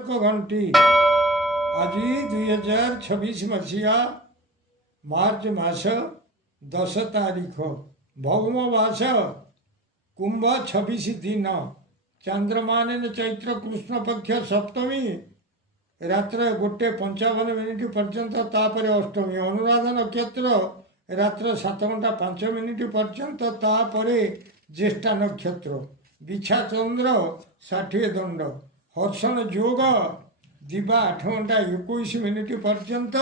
घंटी आज 2026 मसीहा मार्च मास 10 तारीख भौम मास कुंभ 26 दिन चंद्रमान चैत्र कृष्ण पक्ष सप्तमी रात्र 1:55 पर्यंत तापर अष्टमी अनुराधा नक्षत्र रात्र 7:05 पर्यंत तापर ज्येष्ठा नक्षत्र बिछा चंद्र 60 दंड हर्षण योग दिवा 8:21 पर्यंत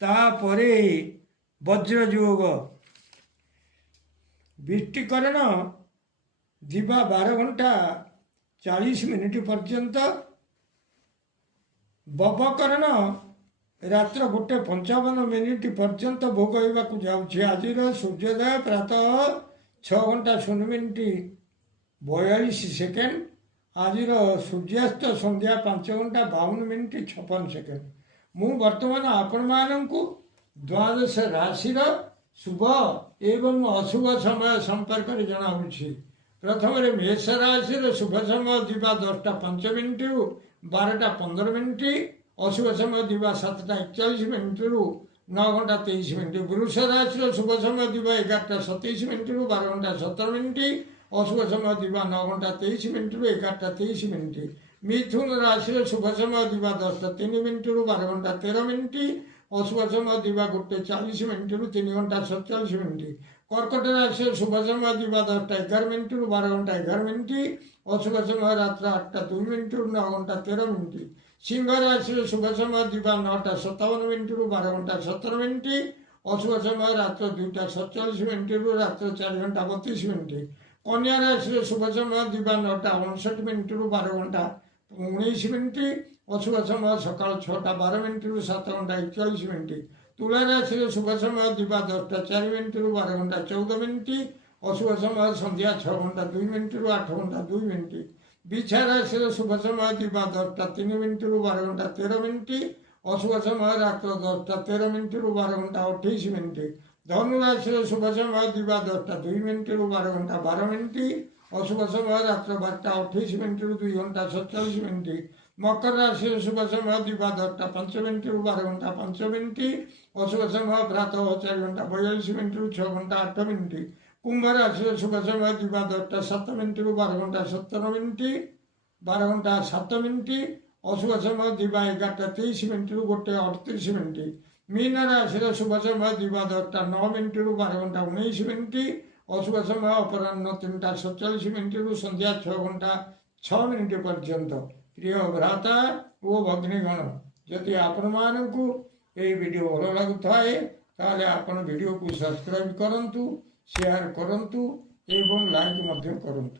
तापरे वज्र योग विष्टिकरण दिवा 12:40 पर्यंत बबकरण रात्र 1:55 पर्यंत भोग होगा जाऊँच। आज सूर्योदय प्रातः 6:0:42 आज सूर्यास्त संध्या 5:52:56। मु वर्तमान आपण मानू द्वादश राशि शुभ एवं अशुभ समय संपर्क में जनाऊँगी। प्रथम मेष राशि शुभ समय दिवा 10:05 रु 12:15 अशुभ समय दिवा 7:41 रु 9:23। वृष राशि शुभ समय दिवा 11:27 रु 12:17 अशुभ समय दिवा 9:23 रु 11:23। मिथुन राशि शुभ समय दिवा 10:03 रु 12:13 अशुभ समय दिवा 1:40 रु 3:47। कर्कट राशि शुभ समय दिवा 10:11 रु 12:11 अशुभ समय रात्र 8:02 रु 9:13। सिंह राशि शुभ समय दिवा 9:57 रु 12:17 अशुभ समय रात्र 2:47 रु रात्र 4:32। कन्या राशि शुभ समय दिवा 9:59 रु 12:19 अशुभ समय सकाल 6:12 रु 7:41। तुला राशि शुभ समय दिवा 10:04 रु 12:14 अशुभ समय संध्या 6:02 रु 8:02। बिछा राशि शुभ समय दिवा 10:03 रु 12:13 अशुभ समय रात्र 10:13 रु 12:28। धनु राशि शुभ समय दिवा 10:02 रु 12:12 अशुभ समय रात्र 12:28 रु 2:47। मकर राशि शुभ समय दिवा 10:05 रु 12:05 अशुभ समय प्रातः 4:42 रु 6:08। कुंभ राशि शुभ समय दिवा 10:07 रु 12:07 अशुभ समय दिवा 11:23 रु 1:38। मीन राशि शुभ समय दिवा 10:09 रु 12:19 अशुभ समय अपराह्न 3:47 रु संध्या 6:06 पर्यंत। प्रिय भ्राता ओ भगिनीगण जदि आपण मानू ये वीडियो भल लगुए ताले आपण वीडियो को सब्सक्राइब करंतु शेयर करंतु एवं लाइक मध्य करंतु।